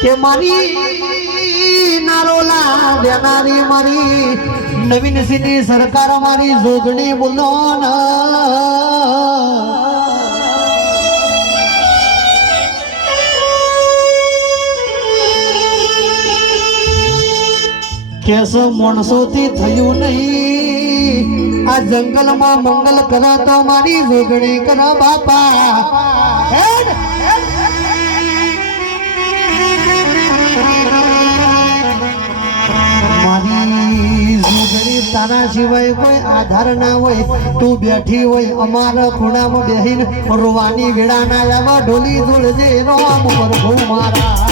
કે મારી નારોલા દેનારી મારી નવીન સિંહની સરકાર મારી જોગણી બોલો કેસો માણસોથી થયું નહીં આ જંગલમાં મંગલ કરા તો મારી જોગણી કરા બાપા હેડ! મારી જોગણી તારા સિવાય કોઈ આધાર ના હોય. તું બેઠી હોય અમારા ખૂણામાં બેહીને રોવાની વેળા ના આવા ઢોલી જોડજે રોમ પર મારા.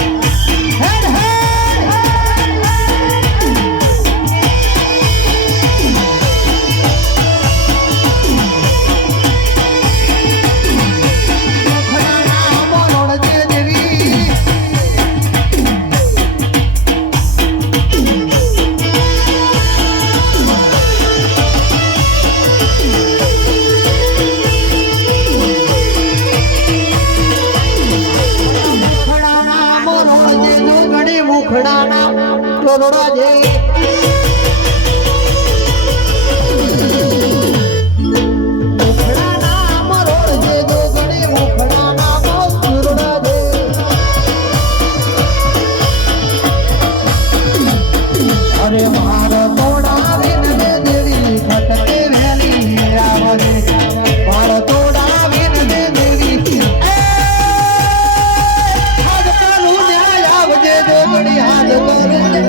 મુખડાના ટોરડા જે જોગણી હાથ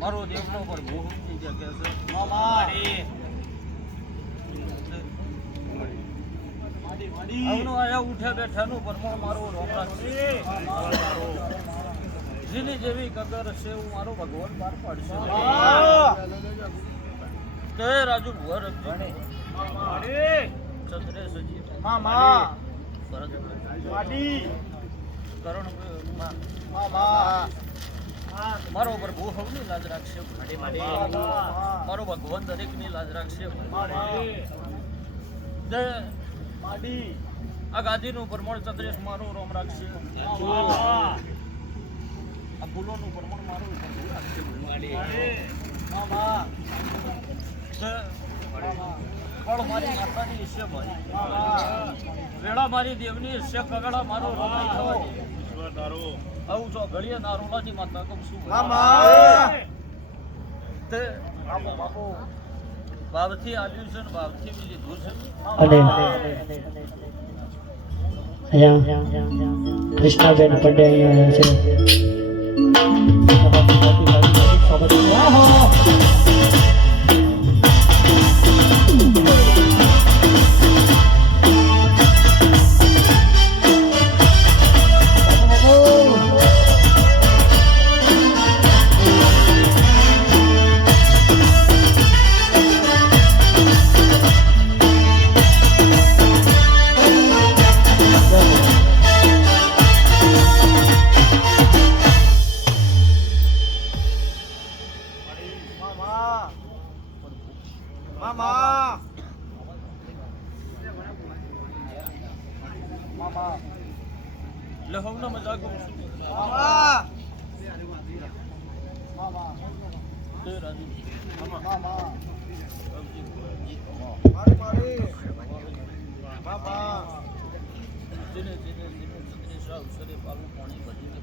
મારો દેવનો પણ ભૂખ થઈ ગયા કે છે મામા. આવનું આયા ઉઠ્યા બેઠાનું પરમાણ મારો રોમરાજ છે. જેની જેવી કદર છે હું મારો ભગવાન પાર પાડશે. તે રાજુ ચંદ્રે સજી મામા. ભરત કરણ મામા. મારો પ્રભુ લાજ રાખશે? મારો ભગવાન દરેકની લાજ રાખશે? આ માડી આ ગાદીનું પ્રમાણ ચંદ્રેશ મારું રોમ રાખશે? આ ફૂલોનું પ્રમાણ મારું રાખશે? મારી. વેળા મારી દેવની ઈશ્ય કગડા મારો રોમ આવું છો ઘડીએ નારોલાની માતા કહું છું. તે બાપુ બાપુ ભાવથી આવ્યું છે ને ભાવથી બી લીધું છે. કૃષ્ણાબેન પંડે અહીંયા મામા. મામા મામા લહવનો મજાક મામા મામા તે રાજી મામા મામા મારી મારી મામા જેને જેને જેને જેને સાવ સરે પાલું પાણી ભરીને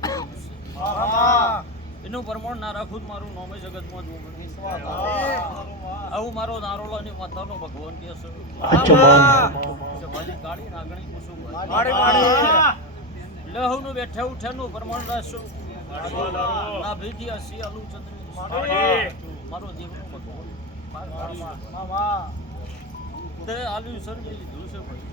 મામા એનું પ્રમાણ ના રાખું મારું નોમે જગતમાં જ ઉગડે. આવું મારો નારોલાની માતાનો ભગવાન કે છે. ભાઈ કાળી નાગણી કુસુમ ભાઈ. નું માડી લહુનું બેઠે ઉઠેનું પ્રમાણ રાખશું. ના હસી ચંદ્રી. મારો દેવનો ભગવાન. વાહ વાહ તે આલ્યું લીધું છે ભાઈ.